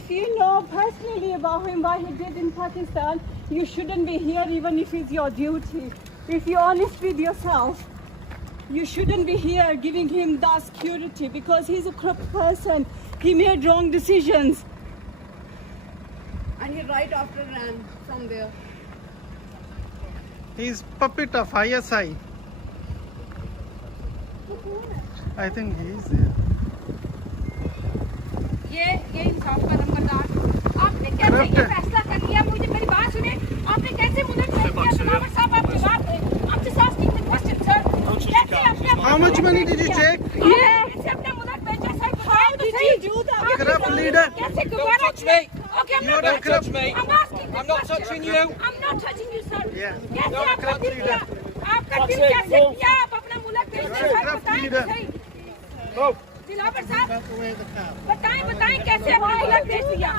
if you know personally about him, what he did in Pakistan, you shouldn't be here even if it's your duty. If you're honest with yourself, you shouldn't be here giving him that security because he's a corrupt person. He made wrong decisions. And he right after ran from there. He's puppet of ISI. I think he is there. ये इंसाफ का नंबरदार आपने कैसे ये फैसला कर लिया? मुझे मेरी बात सुने, आपने कैसे मुझे दिलावर साहब आपकी बात है, I'm just asking the question, sir. कैसे अपने How much money did you take? कैसे अपने मुल्क भेजा sir? How did you do that? Corrupt leader. कैसे दोबारा? Okay, I'm not Don't touch me. I'm asking. I'm not touching you. I'm not touching you, sir. Yeah. कैसे आपका दिल किया? आपका दिल कैसे किया? आप अपना मुल्क भेजते सर, बताएं तो सही. दिलावर साहब बताएं कैसे अपना मुल्क भेज दिया?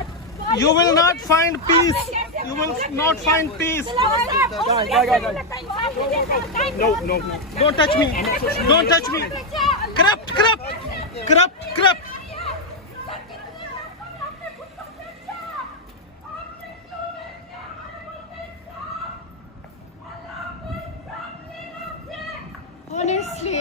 You will not find peace. You will not find peace. No. Don't touch me. Don't touch me. Corrupt. Honestly,